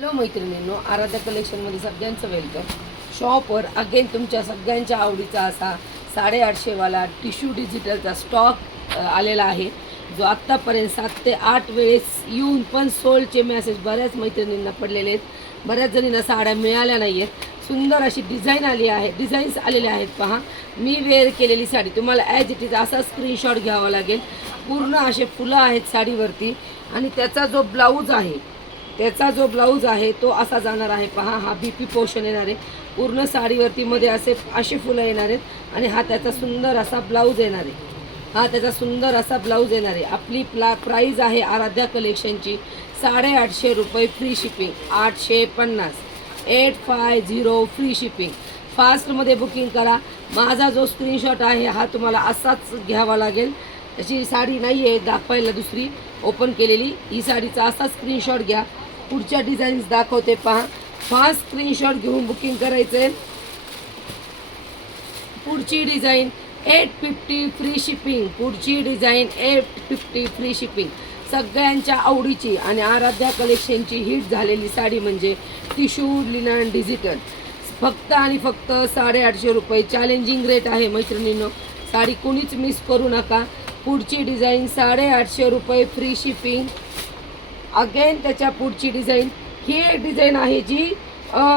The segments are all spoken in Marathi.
हॅलो मैत्रिणींनो, आराध्या कलेक्शनमध्ये सगळ्यांचं वेलकम. शॉपवर अगेन तुमच्या सगळ्यांच्या आवडीचा असा 850 वाला टिश्यू डिजिटलचा स्टॉक आलेला आहे, जो आत्तापर्यंत 7 ते 8 वेळेस येऊन पण सोल्डचे मेसेज बऱ्याच मैत्रिणींना पडलेले आहेत. बऱ्याच जणींना साड्या मिळाल्या नाही आहेत. सुंदर अशी डिझाईन आली आहे, डिझाईन्स आलेले आहेत. पहा, मी वेअर केलेली साडी तुम्हाला ॲज इट इज असा स्क्रीनशॉट घ्यावा लागेल. पूर्ण असे फुलं आहेत साडीवरती आणि त्याचा जो ब्लाऊज आहे तो असा जाणार आहे. पहा, हा बीपी पोर्शन येणार आहे. पूर्ण साडीवरती मध्ये असे फुलं येणार आहेत आणि हा त्याचा सुंदर असा ब्लाऊज येणार आहे. आपली प्राईज आहे आराध्या कलेक्शनची 850 रुपये फ्री शिपिंग. 850 850 free shipping. फास्टमध्ये बुकिंग करा. माझा जो स्क्रीनशॉट आहे हा तुम्हाला असाच घ्यावा लागेल. तशी साडी नाही आहे दाखवायला दुसरी ओपन केलेली. ही साडीचा असा स्क्रीनशॉट घ्या. पुढच्या डिझाईन्स दाखवते पहा. फास्ट स्क्रीनशॉट घेऊन बुकिंग करायचं आहे. पुढची design 850 free shipping. Free shipping. सगळ्यांच्या आवडीची आणि आराध्या कलेक्शनची हिट झालेली साडी म्हणजे टिश्यू लिनन डिजिटल. फक्त आणि फक्त 850 रुपये. चॅलेंजिंग रेट आहे मैत्रिणींनो. साडी कोणीच मिस करू नका. पुढची डिझाईन 850 रुपये फ्री शिपिंग. अगेन त्याच्या पुढची डिझाईन ही एक डिझाईन आहे जी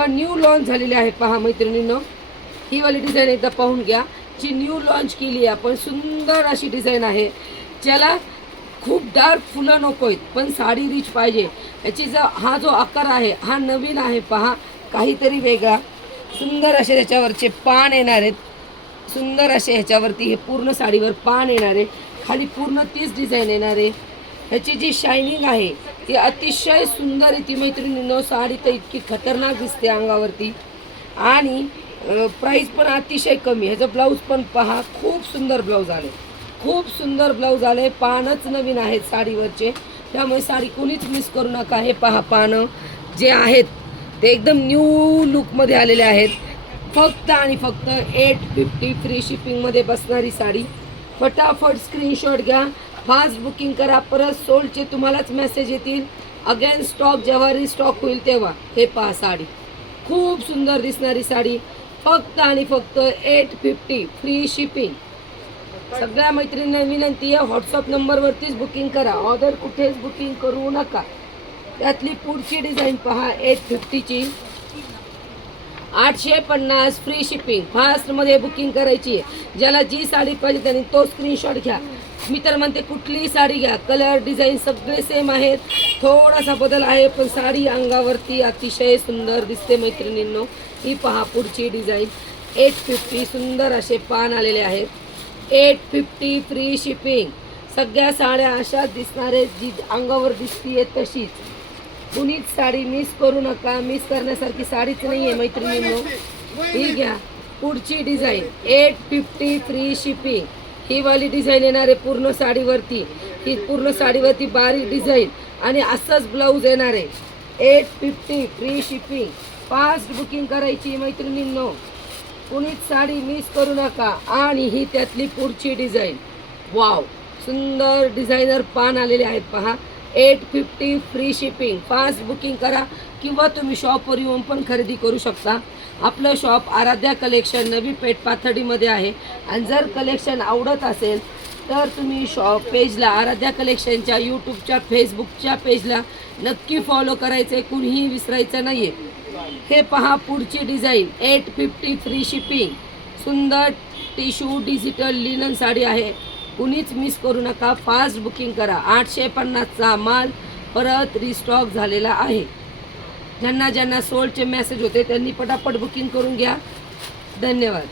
न्यू लॉन्च झालेली आहे. पहा मैत्रिणींनो, ही वाली डिझाईन एकदा पाहून घ्या, जी न्यू लॉन्च केली आहे आपण. सुंदर अशी डिझाईन आहे. ज्याला खूप डार्क फुलं नको आहेत पण साडी रिच पाहिजे, याची हा जो आकार आहे हा नवीन आहे. पहा, काहीतरी वेगळा. सुंदर असे त्याच्यावरचे पान येणार आहेत. सुंदर असे ह्याच्यावरती हे पूर्ण साडीवर पान येणार आहे. खाली पूर्ण तीच डिझाईन येणार आहे. ह्याची जी शायनिंग आहे ती अतिशय सुंदर आहे. ती मैत्रिणींनो, साडी तर इतकी खतरनाक दिसते अंगावरती आणि प्राईस पण अतिशय कमी. ह्याचं ब्लाऊज पण पहा, खूप सुंदर ब्लाऊज आले. पानच नवीन आहेत साडीवरचे, त्यामुळे साडी कोणीच मिस करू नका. हे पहा, पानं जे आहेत ते एकदम न्यू लुकमध्ये आलेले आहेत. फक्त आणि फक्त 850 फ्री शिपिंगमध्ये बसणारी साडी. फटाफट स्क्रीनशॉट घ्या, फास्ट बुकिंग करा. परत सोल्डचे तुम्हालाच मेसेज येतील. अगेन स्टॉक जेव्हा रिस्टॉक होईल तेव्हा. हे पहा, साडी खूप सुंदर दिसणारी साडी. फक्त आणि फक्त 850 फ्री शिपिंग. सगळ्या मैत्रिणींना विनंती आहे, व्हॉट्सअप नंबरवरतीच बुकिंग करा. ऑर्डर कुठेच बुकिंग करू नका. त्यातली पुढची डिझाईन पहा, 850ची 850 फ्री शिपिंग. फास्टमध्ये बुकिंग करायची आहे. ज्याला जी साडी पाहिजे त्यांनी तो स्क्रीनशॉट घ्या. मी तर म्हणते कुठलीही साडी घ्या. कलर डिझाईन सगळे सेम आहेत. थोडासा बदल आहे पण साडी अंगावरती अतिशय सुंदर दिसते मैत्रिणींनो. ही पहा पुढची डिझाईन 850. सुंदर असे पान आलेले आहेत. 850 फ्री शिपिंग. सगळ्या साड्या अशाच दिसणार आहेत जी अंगावर दिसतीये तशीच. कुणीच साडी मिस करू नका. मिस करण्यासारखी साडीच नाही आहे मैत्रिणींनो. ही घ्या पुढची डिझाईन 850 फ्री शिपिंग. ही वाली डिझाईन येणार आहे पूर्ण साडीवरती. ही पूर्ण साडीवरती बारीक डिझाईन आणि असंच ब्लाऊज येणार आहे. 850 फ्री शिपिंग. फास्ट बुकिंग करायची मैत्रिणींनो. कुणीच साडी मिस करू नका. आणि ही त्यातली पुढची डिझाईन. वाव, सुंदर डिझायनर पान आलेले आहेत पहा. 850 फ्री शिपिंग. फास्ट बुकिंग करा किंवा तुम्ही शॉपवर येऊन पण खरेदी करू शकता. आपलं शॉप आराध्या कलेक्शन नवी पेठ पाथर्डीमध्ये आहे. आणि जर कलेक्शन आवडत असेल तर तुम्ही पेजला आराध्या कलेक्शनच्या यूट्यूबच्या फेसबुकच्या पेजला नक्की फॉलो करायचं आहे. कुणीही विसरायचं नाही आहे. हे पहा पुढची डिझाईन 850 फ्री शिपिंग. सुंदर टिश्यू डिजिटल लिनन साडी आहे. कुणीच मिस करू नका. फास्ट बुकिंग करा. 850चा माल परत रिस्टॉक झालेला आहे. ज्यांना सोल्डचे मेसेज होते त्यांनी पटापट बुकिंग करून घ्या. धन्यवाद.